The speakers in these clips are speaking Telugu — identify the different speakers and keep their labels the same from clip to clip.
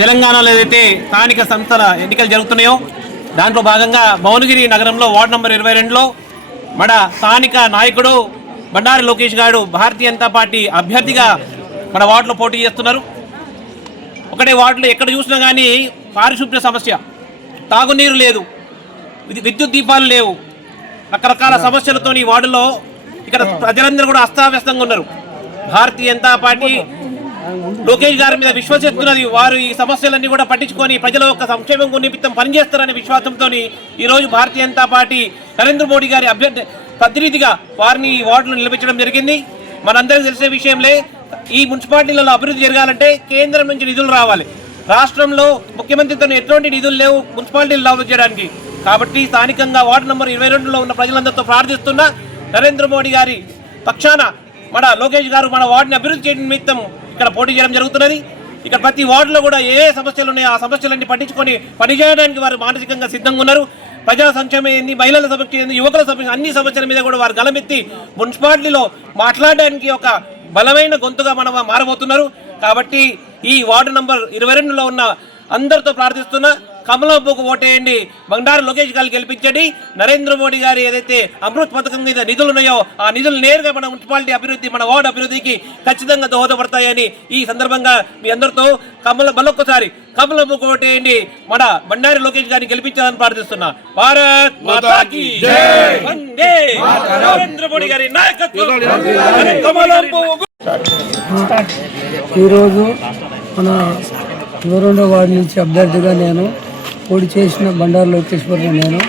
Speaker 1: తెలంగాణలో ఏదైతే స్థానిక సంస్థల ఎన్నికలు జరుగుతున్నాయో దాంట్లో భాగంగా భువనగిరి నగరంలో వార్డు నంబర్ ఇరవై రెండులో మన స్థానిక నాయకుడు బండారి లోకేష్ గారు భారతీయ జనతా పార్టీ అభ్యర్థిగా మన వార్డులో పోటీ చేస్తున్నారు. ఒకటే వార్డులో ఎక్కడ చూసినా కానీ పారిశుభ్ర సమస్య. తాగునీరు లేదు విద్యు- విద్యుత్ దీపాలు లేవు. రకరకాల సమస్యలతో ఈ వార్డులో ఇక్కడ ప్రజలందరూ కూడా అస్తావ్యస్తంగా ఉన్నారు. భారతీయ జనతా పార్టీ లోకేష్ గారి మీద విశ్వసిస్తున్నది వారు ఈ సమస్యలన్నీ కూడా పట్టించుకొని ప్రజల యొక్క సంక్షేమం నిమిత్తం పనిచేస్తారనే విశ్వాసంతో ఈ రోజు భారతీయ జనతా పార్టీ నరేంద్ర మోడీ గారి అభ్యర్థి ప్రతినిధిగా వారిని ఈ వార్డులో నిలబెట్టడం జరిగింది. మనందరికీ తెలిసే విషయంలే ఈ మున్సిపాలిటీలలో అభివృద్ధి జరగాలంటే కేంద్రం నుంచి నిధులు రావాలి. రాష్ట్రంలో ముఖ్యమంత్రితో ఎటువంటి నిధులు లేవు మున్సిపాలిటీలు డెవలప్ చేయడానికి. కాబట్టి స్థానికంగా వార్డు నెంబర్ ఇరవై రెండులో ఉన్న ప్రజలందరితో ప్రార్థిస్తున్న నరేంద్ర మోడీ గారి పక్షాన మన లోకేష్ గారు మన వార్డుని అభివృద్ధి చేయడం నిమిత్తం ఇక్కడ పోటీ చేయడం జరుగుతున్నది. ఇక్కడ ప్రతి వార్డులో కూడా ఏ ఏ సమస్యలు ఉన్నాయో ఆ సమస్యలన్నీ పట్టించుకొని పనిచేయడానికి వారు మానసికంగా సిద్ధంగా ఉన్నారు. ప్రజా సంక్షేమం ఏంది మహిళల సమస్య ఏంది యువకుల సమస్య అన్ని సమస్యల మీద కూడా వారు గలమెత్తి మున్సిపాలిటీలో మాట్లాడడానికి ఒక బలమైన గొంతుగా మనం మారబోతున్నారు. కాబట్టి ఈ వార్డు నంబర్ ఇరవై రెండులో ఉన్న అందరితో ప్రార్థిస్తున్నా. కమలంపుకు ఓటేయండి. బండారు లోకేష్ గారు గెలిపించండి. నరేంద్ర మోడీ గారు ఏదైతే అమృత్ పథకం మీద నిధులు ఉన్నాయో ఆ నిధులు నేరుగా మన మున్సిపాలిటీ అభివృద్ధి మన వార్డు అభివృద్ధికి ఖచ్చితంగా దోహదపడతాయని ఈ సందర్భంగా మీ అందరితో కమల మళ్ళొక్కసారి కమలంపుకు ఓటేయండి. మన బండారి లోకేష్ గారిని గెలిపించాలని ప్రార్థిస్తున్నా. భారత్ మాతాకి వందే నరేంద్ర మోడీ గారి నాయకత్వం. కమలంపు
Speaker 2: ఈరోజు మన రెండో వార్డు నుంచి అభ్యర్థిగా నేను పోటీ చేసిన బండారు లోకేశ్వరరావు నేను.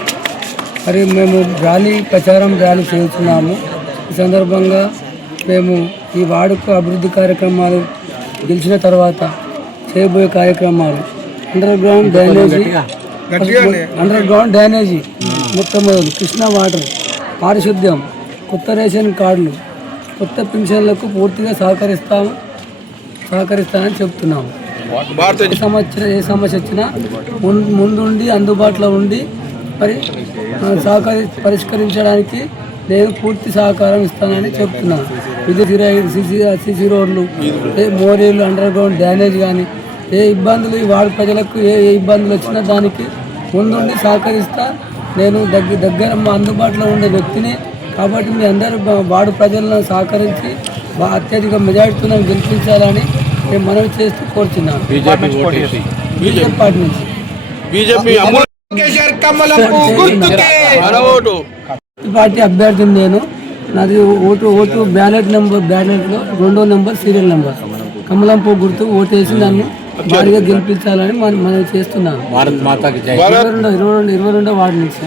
Speaker 2: మరి మేము ర్యాలీ ప్రచారం ర్యాలీ చేస్తున్నాము. ఈ సందర్భంగా మేము ఈ వార్డుకు అభివృద్ధి కార్యక్రమాలు గెలిచిన తర్వాత చేయబోయే కార్యక్రమాలు. Underground drainage underground drainage మొట్టమొదటి కృష్ణా వాటర్ పారిశుద్ధ్యం కొత్త రేషన్ కార్డులు కొత్త పింఛన్లకు పూర్తిగా సహకరిస్తాము సహకరిస్తానని చెప్తున్నాము. ఏ సమస్య ఏ సమస్య వచ్చినా ముం- ముందుండి అందుబాటులో ఉండి మరి సహకరి పరిష్కరించడానికి నేను పూర్తి సహకారం ఇస్తానని చెప్తున్నాను విద్యుత్ సిసి సిసి రోడ్లు ఏ మోరీలు అండర్ గ్రౌండ్ డ్యానేజ్ కానీ ఏ ఇబ్బందులు ఈ వార్డు ప్రజలకు ఏ ఏ ఇబ్బందులు వచ్చినా దానికి ముందుండి సహకరిస్తా. నేను దగ్గర దగ్గర అందుబాటులో ఉండే వ్యక్తిని కాబట్టి మీ అందరూ వార్డు ప్రజలను సహకరించి అత్యధిక మెజార్టీతో గెలిపించాలని నేను మనవి చేస్తూ కోరుచున్నాను బీజేపీ పార్టీ నుంచి.
Speaker 3: బీజేపీ
Speaker 2: ఈ పార్టీ అభ్యర్థిని నేను. నాది ఓటు ఓటు బ్యాలెట్ నెంబర్ బ్యాలెట్లో రెండో నెంబర్ సీరియల్ నెంబర్. కమలంపూ గుర్తు ఓటేసి నన్ను భారీగా గెలిపించాలని మనం మనం చేస్తున్నాను ఇరవై రెండో ఇరవై రెండు వార్డు నుంచి.